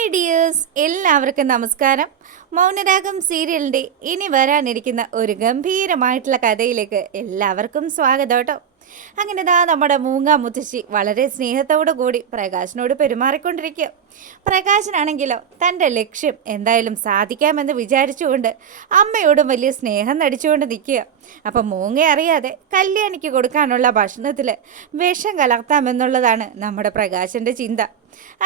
Hi dears, എല്ലാവർക്കും നമസ്കാരം. മൗനരാഗം സീരിയലിൻ്റെ ഇനി വരാനിരിക്കുന്ന ഒരു ഗംഭീരമായിട്ടുള്ള കഥയിലേക്ക് എല്ലാവർക്കും സ്വാഗതം കേട്ടോ. അങ്ങനെ നമ്മുടെ മൂങ്ങ മുത്തശ്ശി വളരെ സ്നേഹത്തോടു കൂടി പ്രകാശിനോട് പെരുമാറിക്കൊണ്ടിരിക്കുക. പ്രകാശനാണെങ്കിലോ തൻ്റെ ലക്ഷ്യം എന്തായാലും സാധിക്കാമെന്ന് വിചാരിച്ചുകൊണ്ട് അമ്മയോടും വലിയ സ്നേഹം നടിച്ചുകൊണ്ട് നിൽക്കുക. അപ്പം മൂങ്ങ അറിയാതെ കല്യാണിക്ക് കൊടുക്കാനുള്ള ഭക്ഷണത്തിൽ വിഷം കലർത്താമെന്നുള്ളതാണ് നമ്മുടെ പ്രകാശൻ്റെ ചിന്ത.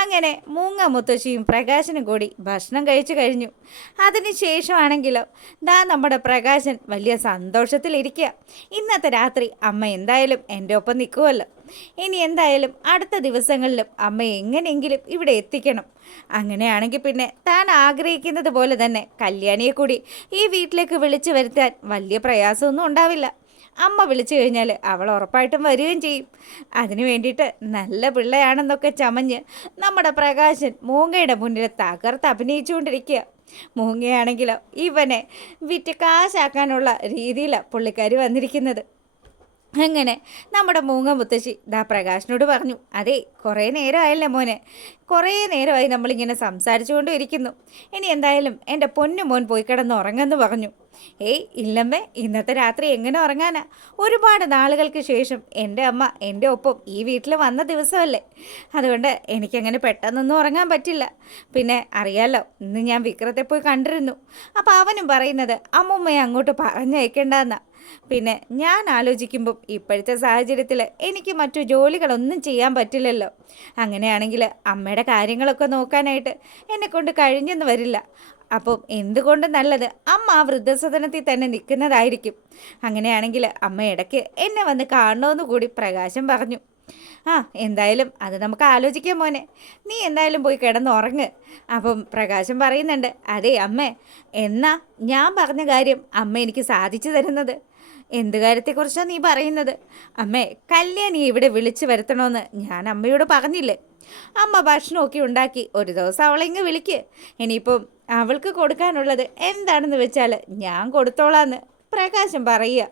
അങ്ങനെ മൂങ്ങ മുത്തശ്ശിയും പ്രകാശനും കൂടി ഭക്ഷണം കഴിച്ചു കഴിഞ്ഞു. അതിനുശേഷമാണെങ്കിലോ നമ്മുടെ പ്രകാശൻ വലിയ സന്തോഷത്തിലിരിക്കുക. ഇന്നത്തെ രാത്രി അമ്മ എന്തായാലും എൻ്റെ ഒപ്പം നിൽക്കുമല്ലോ. ഇനി എന്തായാലും അടുത്ത ദിവസങ്ങളിലും അമ്മ എങ്ങനെയെങ്കിലും ഇവിടെ എത്തിക്കണം. അങ്ങനെയാണെങ്കിൽ പിന്നെ താൻ ആഗ്രഹിക്കുന്നത് പോലെ തന്നെ കല്യാണിയെ കൂടി ഈ വീട്ടിലേക്ക് വിളിച്ചു വരുത്താൻ വലിയ പ്രയാസമൊന്നും ഉണ്ടാവില്ല. അമ്മ വിളിച്ചു കഴിഞ്ഞാൽ അവൾ ഉറപ്പായിട്ടും വരികയും ചെയ്യും. അതിനു വേണ്ടിയിട്ട് നല്ല പിള്ളയാണെന്നൊക്കെ ചമഞ്ഞ് നമ്മുടെ പ്രകാശൻ മൂങ്ങയുടെ മുന്നിൽ തകർത്ത് അഭിനയിച്ചുകൊണ്ടിരിക്കുക. മൂങ്ങയാണെങ്കിലോ ഇവനെ വിറ്റ് കാശാക്കാനുള്ള രീതിയിലാണ് പുള്ളിക്കാരി വന്നിരിക്കുന്നത്. അങ്ങനെ നമ്മുടെ മൂങ്ങ മുത്തശ്ശി പ്രകാശിനോട് പറഞ്ഞു, അതെ കുറേ നേരമായല്ലേ മോനെ, കുറേ നേരമായി നമ്മളിങ്ങനെ സംസാരിച്ചുകൊണ്ടും ഇരിക്കുന്നു. ഇനി എന്തായാലും എൻ്റെ പൊന്നു മോൻ പോയി കിടന്ന് ഉറങ്ങെന്ന് പറഞ്ഞു. ഏയ് ഇല്ലമ്മേ, ഇന്നത്തെ രാത്രി എങ്ങനെ ഉറങ്ങാനാ? ഒരുപാട് നാളുകൾക്ക് ശേഷം എൻ്റെ അമ്മ എൻ്റെ ഒപ്പം ഈ വീട്ടിൽ വന്ന ദിവസമല്ലേ. അതുകൊണ്ട് എനിക്കങ്ങനെ പെട്ടെന്നൊന്നും ഉറങ്ങാൻ പറ്റില്ല. പിന്നെ അറിയാലോ, ഇന്ന് ഞാൻ വിക്രത്തെ പോയി കണ്ടിരുന്നു. അപ്പോൾ അവനും പറയുന്നത് അമ്മൂമ്മയെ അങ്ങോട്ട് പറഞ്ഞയക്കേണ്ടെന്നാ. പിന്നെ ഞാൻ ആലോചിക്കുമ്പം ഇപ്പോഴത്തെ സാഹചര്യത്തിൽ എനിക്ക് മറ്റു ജോലികളൊന്നും ചെയ്യാൻ പറ്റില്ലല്ലോ. അങ്ങനെയാണെങ്കിൽ അമ്മയുടെ കാര്യങ്ങളൊക്കെ നോക്കാനായിട്ട് എന്നെക്കൊണ്ട് കഴിഞ്ഞെന്ന് വരില്ല. അപ്പം എന്തുകൊണ്ട് നല്ലത് അമ്മ ആ വൃദ്ധസദനത്തിൽ തന്നെ നിൽക്കുന്നതായിരിക്കും. അങ്ങനെയാണെങ്കിൽ അമ്മ ഇടയ്ക്ക് എന്നെ വന്ന് കാണണമെന്ന് കൂടി പ്രകാശം പറഞ്ഞു. എന്തായാലും അത് നമുക്ക് ആലോചിക്കാം മോനെ, നീ എന്തായാലും പോയി കിടന്നുറങ്ങ്. അപ്പം പ്രകാശം പറയുന്നുണ്ട്, അതെ അമ്മേ, എന്നാ ഞാൻ പറഞ്ഞ കാര്യം അമ്മ എനിക്ക് സാധിച്ചു തരുന്നത്? എന്ത് കാര്യത്തെക്കുറിച്ചാണ് നീ പറയുന്നത്? അമ്മേ, കല്യാണി ഇവിടെ വിളിച്ചു വരുത്തണമെന്ന് ഞാൻ അമ്മയോട് പറഞ്ഞില്ലേ? അമ്മ ഭക്ഷണമൊക്കെ ഉണ്ടാക്കി ഒരു ദിവസം അവളെ ഇങ്ങ് വിളിക്ക്. ഇനിയിപ്പം അവൾക്ക് കൊടുക്കാനുള്ളത് എന്താണെന്ന് വെച്ചാൽ ഞാൻ കൊടുത്തോളാന്ന് പ്രകാശം പറയുക.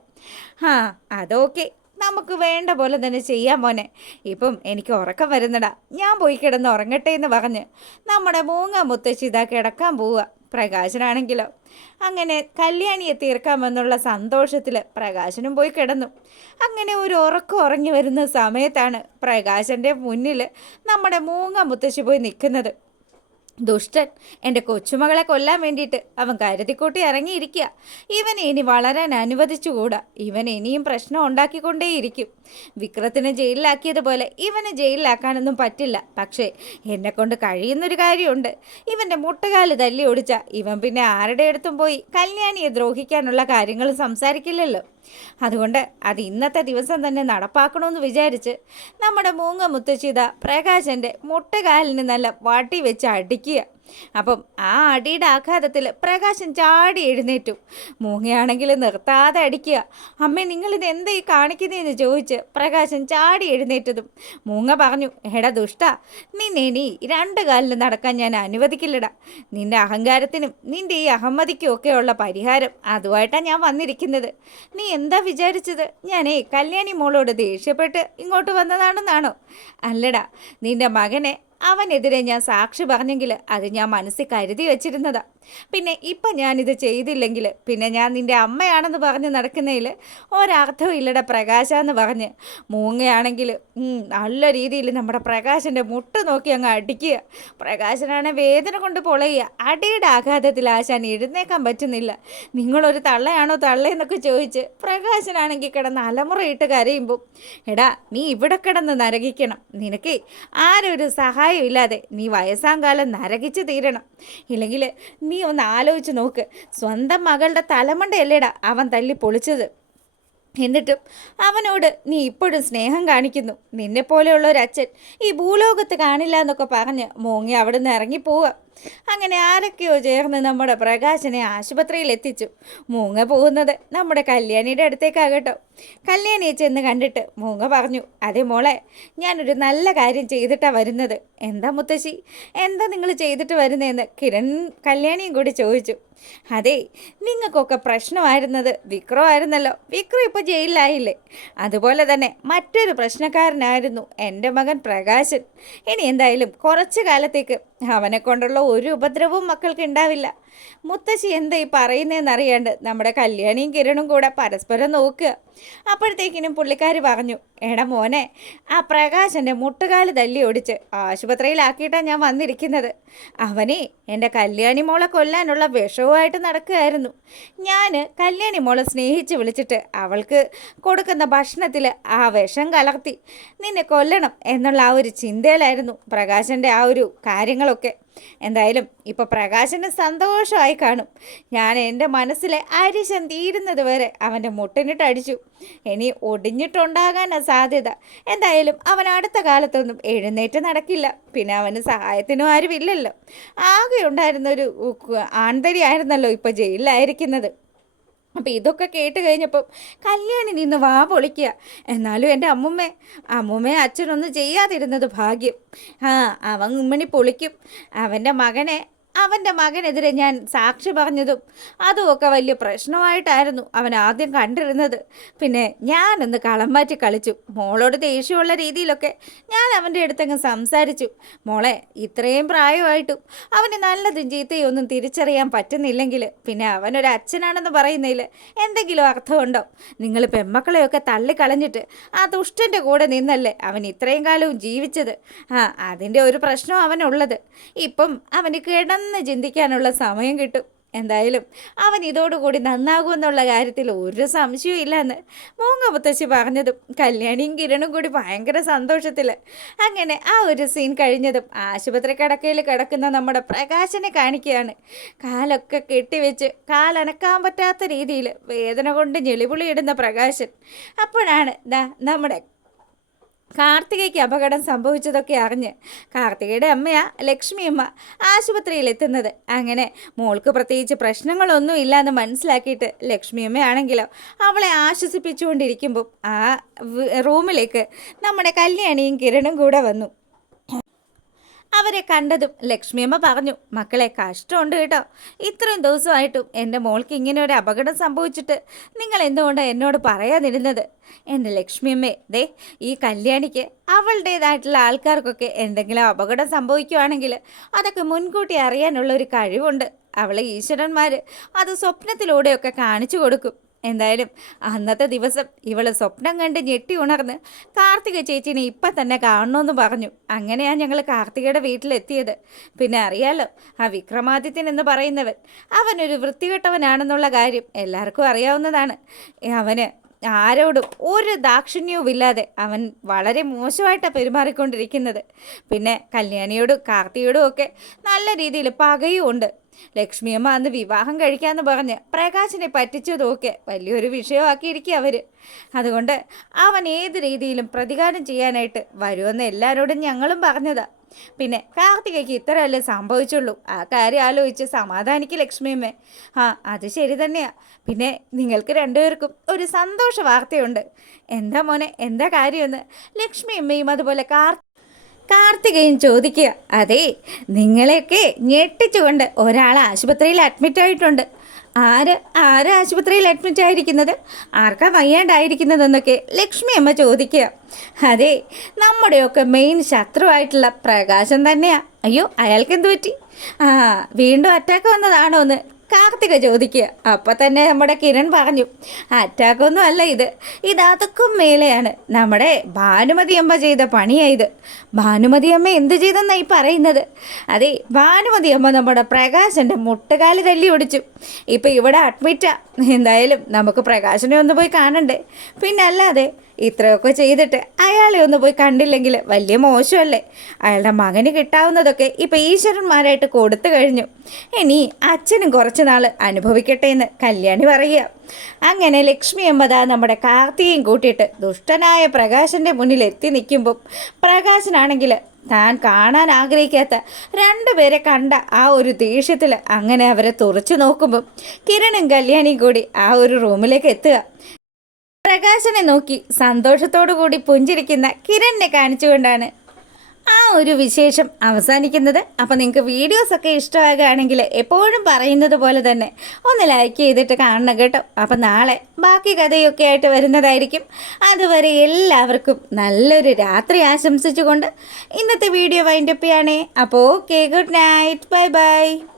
അതൊക്കെ നമുക്ക് വേണ്ട പോലെ തന്നെ ചെയ്യാം മോനെ. ഇപ്പം എനിക്ക് ഉറക്കം വരുന്നടാ, ഞാൻ പോയി കിടന്ന് ഉറങ്ങട്ടെ എന്ന് പറഞ്ഞ് നമ്മുടെ മൂങ്ങ മുത്തശ്ശി കിടക്കാൻ പോവുക. പ്രകാശനാണെങ്കിലോ അങ്ങനെ കല്യാണിയെ തീർക്കാമെന്നുള്ള സന്തോഷത്തിൽ പ്രകാശനും പോയി കിടന്നു. അങ്ങനെ ഒരു ഉറക്കം ഉറങ്ങി വരുന്ന സമയത്താണ് പ്രകാശൻ്റെ മുന്നിൽ നമ്മുടെ മൂങ്ങ മുത്തശ്ശി പോയി നിൽക്കുന്നത്. ദുഷ്ടൻ, എൻ്റെ കൊച്ചുമകളെ കൊല്ലാൻ വേണ്ടിയിട്ട് അവൻ കരുതിക്കൂട്ടി ഇറങ്ങിയിരിക്കുക. ഇവനെ ഇനി വളരാൻ അനുവദിച്ചുകൂടാ. ഇവൻ ഇനിയും പ്രശ്നം ഉണ്ടാക്കിക്കൊണ്ടേയിരിക്കും. വിക്രത്തിനെ ജയിലിലാക്കിയതുപോലെ ഇവനെ ജയിലിലാക്കാനൊന്നും പറ്റില്ല. പക്ഷേ എന്നെക്കൊണ്ട് കഴിയുന്നൊരു കാര്യമുണ്ട്. ഇവൻ്റെ മുട്ടുകാല് തല്ലി ഒടിച്ച ഇവൻ പിന്നെ ആരുടെ അടുത്തും പോയി കല്യാണിയെ ദ്രോഹിക്കാനുള്ള കാര്യങ്ങൾ സംസാരിക്കില്ലല്ലോ. അതുകൊണ്ട് അത് ഇന്നത്തെ ദിവസം തന്നെ നടപ്പാക്കണമെന്ന് വിചാരിച്ച് നമ്മുടെ മൂങ്ങ മുത്തശ്ശിത പ്രകാശൻ്റെ മുട്ടുകാലിന് നല്ല വടി വെച്ച് അടിക്കുക. അപ്പം ആ അടിയുടെ ആഘാതത്തിൽ പ്രകാശൻ ചാടി എഴുന്നേറ്റു. മൂങ്ങയാണെങ്കിൽ നിർത്താതെ അടിക്കുക. അമ്മേ, നിങ്ങളിത് എന്താ ഈ കാണിക്കുന്നതെന്ന് ചോദിച്ച് പ്രകാശൻ ചാടി എഴുന്നേറ്റതും മൂങ്ങ പറഞ്ഞു, എടാ ദുഷ്ട, നിന്നെ ഇനി രണ്ട് കാലിൽ നടക്കാൻ ഞാൻ അനുവദിക്കില്ലടാ. നിന്റെ അഹങ്കാരത്തിനും നിന്റെ ഈ അഹമ്മതിക്കും ഒക്കെയുള്ള പരിഹാരം അതുമായിട്ടാണ് ഞാൻ വന്നിരിക്കുന്നത്. നീ എന്താ വിചാരിച്ചത്? ഞാനേ കല്യാണി മോളോട് ദേഷ്യപ്പെട്ട് ഇങ്ങോട്ട് വന്നതാണെന്നാണോ? അല്ലടാ, നിന്റെ മകനെ അവനെതിരെ ഞാൻ സാക്ഷി പറഞ്ഞെങ്കിൽ അത് ഞാൻ മനസ്സിൽ കരുതി വെച്ചിരുന്നതാ. പിന്നെ ഇപ്പം ഞാനിത് ചെയ്തില്ലെങ്കിൽ പിന്നെ ഞാൻ നിൻ്റെ അമ്മയാണെന്ന് പറഞ്ഞ് നടക്കുന്നതിൽ ഒരർത്ഥവും ഇല്ലടാ പ്രകാശ എന്ന് പറഞ്ഞ് മൂങ്ങയാണെങ്കിൽ നല്ല രീതിയിൽ നമ്മുടെ പ്രകാശൻ്റെ മുട്ട് നോക്കി അങ്ങ് അടിക്കുക. പ്രകാശനാണ് വേദന കൊണ്ട് പൊളയുക. അടിയുടെ ആഘാതത്തിൽ ആശാൻ എഴുന്നേക്കാൻ പറ്റുന്നില്ല. നിങ്ങളൊരു തള്ളയാണോ തള്ളയെന്നൊക്കെ ചോദിച്ച് പ്രകാശനാണെങ്കിൽ കിടന്ന് അലമുറയിട്ട് കരയുമ്പോൾ, എടാ നീ ഇവിടെ കിടന്ന് നരകിക്കണം. നിനക്ക് ആരൊരു സഹായം ഇല്ലാതെ നീ വയസ്സാങ്കാലം നരകിച്ച് തീരണം. ഇല്ലെങ്കിൽ നീ ഒന്ന് ആലോചിച്ച് നോക്ക്, സ്വന്തം മകളുടെ തലമണ്ടയല്ലേടാ അവൻ തല്ലി പൊളിച്ചത്. എന്നിട്ടും അവനോട് നീ ഇപ്പോഴും സ്നേഹം കാണിക്കുന്നു. നിന്നെപ്പോലെയുള്ള ഒരു അച്ഛൻ ഈ ഭൂലോകത്ത് കാണില്ല എന്നൊക്കെ പറഞ്ഞ് മൂങ്ങി അവിടെ നിന്ന് ഇറങ്ങിപ്പോവുക. അങ്ങനെ ആരൊക്കെയോ ചേർന്ന് നമ്മുടെ പ്രകാശനെ ആശുപത്രിയിൽ എത്തിച്ചു. മൂങ്ങ പോകുന്നത് നമ്മുടെ കല്യാണിയുടെ അടുത്തേക്കാകട്ടോ. കല്യാണിയെ ചെന്ന് കണ്ടിട്ട് മൂങ്ങ പറഞ്ഞു, അതെ മോളെ, ഞാനൊരു നല്ല കാര്യം ചെയ്തിട്ടാണ് വരുന്നത്. എന്താ മുത്തശ്ശി, എന്താ നിങ്ങൾ ചെയ്തിട്ട് വരുന്നതെന്ന് കിരൺ കല്യാണിയും കൂടി ചോദിച്ചു. അതെ, നിങ്ങൾക്കൊക്കെ പ്രശ്നമായിരുന്നത് വിക്രമായിരുന്നല്ലോ. വിക്രം ഇപ്പോൾ ജയിലിലായില്ലേ? അതുപോലെ തന്നെ മറ്റൊരു പ്രശ്നക്കാരനായിരുന്നു എൻ്റെ മകൻ പ്രകാശൻ. ഇനി എന്തായാലും കുറച്ച് കാലത്തേക്ക് അവനെ കൊണ്ടുള്ള ഒരു ഉപദ്രവവും മക്കൾക്ക് ഉണ്ടാവില്ല. മുത്തശ്ശി എന്താ ഈ പറയുന്നതെന്നറിയാണ്ട് നമ്മുടെ കല്യാണിയും കിരണും കൂടെ പരസ്പരം നോക്കുക. അപ്പോഴത്തേക്കിനും പുള്ളിക്കാരി പറഞ്ഞു, എടാ മോനെ, ആ പ്രകാശൻ്റെ മുട്ടുകാല് തല്ലി ഓടിച്ച് ആശുപത്രിയിലാക്കിയിട്ടാണ് ഞാൻ വന്നിരിക്കുന്നത്. അവനെ എൻ്റെ കല്യാണി മോളെ കൊല്ലാനുള്ള വിഷവുമായിട്ട് നടക്കുകയായിരുന്നു. ഞാൻ കല്യാണി മോളെ സ്നേഹിച്ച് വിളിച്ചിട്ട് അവൾക്ക് കൊടുക്കുന്ന ഭക്ഷണത്തിൽ ആ വിഷം കലർത്തി നിന്നെ കൊല്ലണം എന്നുള്ള ആ ഒരു ചിന്തയിലായിരുന്നു പ്രകാശൻ്റെ ആ ഒരു കാര്യങ്ങളൊക്കെ. എന്തായാലും ഇപ്പോൾ പ്രകാശന് സന്തോഷമായി കാണും. ഞാൻ എൻ്റെ മനസ്സിലെ അരിശം തീരുന്നത് വരെ അവൻ്റെ മുട്ടിനിട്ട് അടിച്ചു. ഇനി ഒടിഞ്ഞിട്ടുണ്ടാകാനാണ് സാധ്യത. എന്തായാലും അവൻ അടുത്ത കാലത്തൊന്നും എഴുന്നേറ്റ് നടക്കില്ല. പിന്നെ അവന് സഹായത്തിനും ആരുമില്ലല്ലോ. ആകെ ഉണ്ടായിരുന്നൊരു ആൺതരിയായിരുന്നല്ലോ ഇപ്പോൾ ജയിലിലായിരിക്കുന്നത്. അപ്പോൾ ഇതൊക്കെ കേട്ട് കഴിഞ്ഞപ്പം കല്യാണി നിന്ന് വാ പൊളിക്കുക. എന്നാലും എൻ്റെ അമ്മൂമ്മയെ അച്ഛനൊന്നും ചെയ്യാതിരുന്നത് ഭാഗ്യം. അവൻ ഉമ്മണി പൊളിക്കും. അവൻ്റെ മകനെതിരെ ഞാൻ സാക്ഷി പറഞ്ഞതും അതുമൊക്കെ വലിയ പ്രശ്നമായിട്ടായിരുന്നു അവൻ ആദ്യം കണ്ടിരുന്നത്. പിന്നെ ഞാനൊന്ന് കളം മാറ്റി കളിച്ചു. മോളോട് ദേഷ്യമുള്ള രീതിയിലൊക്കെ ഞാൻ അവൻ്റെ അടുത്തങ്ങ് സംസാരിച്ചു. മോളെ, ഇത്രയും പ്രായമായിട്ടും അവന് നല്ലതും ചീത്തയും ഒന്നും തിരിച്ചറിയാൻ പറ്റുന്നില്ലെങ്കിൽ പിന്നെ അവനൊരു അച്ഛനാണെന്ന് പറയുന്നതിൽ എന്തെങ്കിലും അർത്ഥമുണ്ടോ? നിങ്ങൾ പെമ്മക്കളെയൊക്കെ തള്ളിക്കളഞ്ഞിട്ട് ആ ദുഷ്ടൻ്റെ കൂടെ നിന്നല്ലേ അവൻ ഇത്രയും കാലവും ജീവിച്ചത്. അതിൻ്റെ ഒരു പ്രശ്നം അവനുള്ളത്. ഇപ്പം അവന് കിടന്ന് ചിന്തിക്കാനുള്ള സമയം കിട്ടും. എന്തായാലും അവൻ ഇതോടുകൂടി നന്നാകുമെന്നുള്ള കാര്യത്തിൽ ഒരു സംശയവും ഇല്ലെന്ന് മൂങ്ങ മുത്തശ്ശി പറഞ്ഞതും കല്യാണിയും കിരണും കൂടി ഭയങ്കര സന്തോഷത്തിൽ. അങ്ങനെ ആ ഒരു സീൻ കഴിഞ്ഞതും ആശുപത്രി കിടക്കയിൽ കിടക്കുന്ന നമ്മുടെ പ്രകാശനെ കാണിക്കുകയാണ്. കാലൊക്കെ കെട്ടിവെച്ച് കാലനക്കാൻ പറ്റാത്ത രീതിയിൽ വേദന കൊണ്ട് ഞെളിപുളിയിടുന്ന പ്രകാശൻ. അപ്പോഴാണ് നമ്മുടെ കാർത്തികയ്ക്ക് അപകടം സംഭവിച്ചതൊക്കെ അറിഞ്ഞ് കാർത്തികയുടെ അമ്മയാ ലക്ഷ്മിയമ്മ ആശുപത്രിയിലെത്തുന്നത്. അങ്ങനെ മോൾക്ക് പ്രത്യേകിച്ച് പ്രശ്നങ്ങളൊന്നും ഇല്ലയെന്ന് മനസ്സിലാക്കിയിട്ട് ലക്ഷ്മിയമ്മയാണെങ്കിലോ അവളെ ആശ്വസിപ്പിച്ചുകൊണ്ടിരിക്കുമ്പം ആ റൂമിലേക്ക് നമ്മുടെ കല്യാണിയും കിരണും കൂടെ വന്നു. അവരെ കണ്ടതും ലക്ഷ്മിയമ്മ പറഞ്ഞു, മക്കളെ, കഷ്ടമുണ്ട് കേട്ടോ. ഇത്രയും ദിവസമായിട്ടും എൻ്റെ മോൾക്ക് ഇങ്ങനെ ഒരു അപകടം സംഭവിച്ചിട്ട് നിങ്ങൾ എന്തുകൊണ്ടാണ് എന്നോട് പറയാതിരുന്നത്? എൻ്റെ ലക്ഷ്മിയമ്മേ, ഈ കല്യാണിക്ക് അവളുടേതായിട്ടുള്ള ആൾക്കാർക്കൊക്കെ എന്തെങ്കിലും അപകടം സംഭവിക്കുകയാണെങ്കിൽ അതൊക്കെ മുൻകൂട്ടി അറിയാനുള്ള ഒരു കഴിവുണ്ട്. അവളെ ഈശ്വരന്മാർ അത് സ്വപ്നത്തിലൂടെയൊക്കെ കാണിച്ചു കൊടുക്കും. എന്തായാലും അന്നത്തെ ദിവസം ഇവൾ സ്വപ്നം കണ്ട് ഞെട്ടി ഉണർന്ന് കാർത്തിക ചേച്ചീനെ ഇപ്പം തന്നെ കാണണമെന്ന് പറഞ്ഞു. അങ്ങനെയാണ് ഞങ്ങൾ കാർത്തികയുടെ വീട്ടിലെത്തിയത്. പിന്നെ അറിയാലോ, ആ വിക്രമാദിത്യൻ എന്ന് പറയുന്നവൻ അവനൊരു വൃത്തികെട്ടവനാണെന്നുള്ള കാര്യം എല്ലാവർക്കും അറിയാവുന്നതാണ്. അവന് ആരോടും ഒരു ദാക്ഷിണ്യവും ഇല്ലാതെ അവൻ വളരെ മോശമായിട്ടാണ് പെരുമാറിക്കൊണ്ടിരിക്കുന്നത്. പിന്നെ കല്യാണിയോടും കാർത്തികയോടും ഒക്കെ നല്ല രീതിയിൽ പകയും ഉണ്ട്. ലക്ഷ്മിയമ്മ അന്ന് വിവാഹം കഴിക്കാമെന്ന് പറഞ്ഞ് പ്രകാശിനെ പറ്റിച്ചതൊക്കെ വലിയൊരു വിഷയമാക്കിയിരിക്കുക അവർ. അതുകൊണ്ട് അവൻ ഏത് രീതിയിലും പ്രതികാരം ചെയ്യാനായിട്ട് വരുമെന്ന് എല്ലാവരോടും ഞങ്ങളും പറഞ്ഞതാ. പിന്നെ കാർത്തികയ്ക്ക് ഇത്രയല്ലേ സംഭവിച്ചുള്ളൂ. ആ കാര്യം ആലോചിച്ച് സമാധാനിക്ക് ലക്ഷ്മിയമ്മേ. അത് ശരി തന്നെയാണ്. പിന്നെ നിങ്ങൾക്ക് രണ്ടുപേർക്കും ഒരു സന്തോഷ വാർത്തയുണ്ട്. എന്താ മോനെ, എന്താ കാര്യമെന്ന് ലക്ഷ്മിയമ്മയും അതുപോലെ കാർത്തികയും ചോദിക്കുക. അതെ, നിങ്ങളെയൊക്കെ ഞെട്ടിച്ചുകൊണ്ട് ഒരാൾ ആശുപത്രിയിൽ അഡ്മിറ്റായിട്ടുണ്ട്. ആര് ആശുപത്രിയിൽ അഡ്മിറ്റ് ആയിരിക്കുന്നത്? ആർക്കാ വയ്യാണ്ടായിരിക്കുന്നതെന്നൊക്കെ ലക്ഷ്മി അമ്മ ചോദിക്കുക. അതെ, നമ്മുടെയൊക്കെ മെയിൻ ശത്രുവായിട്ടുള്ള പ്രകാശം തന്നെയാണ്. അയ്യോ, അയാൾക്ക് എന്തു പറ്റി? വീണ്ടും അറ്റാക്ക് വന്നതാണോ എന്ന് കാർത്തിക ചോദിക്കുക. അപ്പം തന്നെ നമ്മുടെ കിരൺ പറഞ്ഞു, അറ്റാക്കൊന്നും അല്ല, ഇതതൊക്കും മേലെയാണ്. നമ്മുടെ ഭാനുമതി അമ്മ ചെയ്ത പണിയായത്. ഭാനുമതി അമ്മ എന്ത് ചെയ്തെന്നാണ് ഈ പറയുന്നത്? അതെ, ഭാനുമതി അമ്മ നമ്മുടെ പ്രകാശൻ്റെ മുട്ടുകാല് തല്ലി ഒടിച്ചു. ഇപ്പം ഇവിടെ അഡ്മിറ്റാ. എന്തായാലും നമുക്ക് പ്രകാശനെ ഒന്ന് പോയി കാണണ്ടേ? പിന്നെ അല്ലാതെ ഇത്രയൊക്കെ ചെയ്തിട്ട് അയാളെ ഒന്ന് പോയി കണ്ടില്ലെങ്കിൽ വലിയ മോശമല്ലേ? അയാളുടെ മകന് കിട്ടാവുന്നതൊക്കെ ഇപ്പം ഈശ്വരന്മാരായിട്ട് കൊടുത്തു കഴിഞ്ഞു. ഇനി അച്ഛനും കുറച്ച് നാൾ അനുഭവിക്കട്ടെ എന്ന് കല്യാണി പറയുക. അങ്ങനെ ലക്ഷ്മി അമ്മദ നമ്മുടെ കാർത്തികയും കൂട്ടിയിട്ട് ദുഷ്ടനായ പ്രകാശൻ്റെ മുന്നിൽ എത്തി നിൽക്കുമ്പം പ്രകാശനാണെങ്കിൽ താൻ കാണാൻ ആഗ്രഹിക്കാത്ത രണ്ടുപേരെ കണ്ട ആ ഒരു ദേഷ്യത്തിൽ അങ്ങനെ അവരെ തുറച്ചു നോക്കുമ്പം കിരണും കല്യാണിയും കൂടി ആ ഒരു റൂമിലേക്ക് എത്തുക. പ്രകാശനെ നോക്കി സന്തോഷത്തോടു കൂടി പുഞ്ചിരിക്കുന്ന കിരണിനെ കാണിച്ചുകൊണ്ടാണ് ആ ഒരു വിശേഷം അവസാനിക്കുന്നത്. അപ്പോൾ നിങ്ങൾക്ക് വീഡിയോസൊക്കെ ഇഷ്ടമാകുകയാണെങ്കിൽ എപ്പോഴും പറയുന്നത് പോലെ തന്നെ ഒന്ന് ലൈക്ക് ചെയ്തിട്ട് കാണണം കേട്ടോ. അപ്പോൾ നാളെ ബാക്കി കഥയൊക്കെ ആയിട്ട് വരുന്നതായിരിക്കും. അതുവരെ എല്ലാവർക്കും നല്ലൊരു രാത്രി ആശംസിച്ചുകൊണ്ട് ഇന്നത്തെ വീഡിയോ വൈൻഡപ്പ് ചെയ്യണേ. അപ്പോൾ okay, good night, bye bye.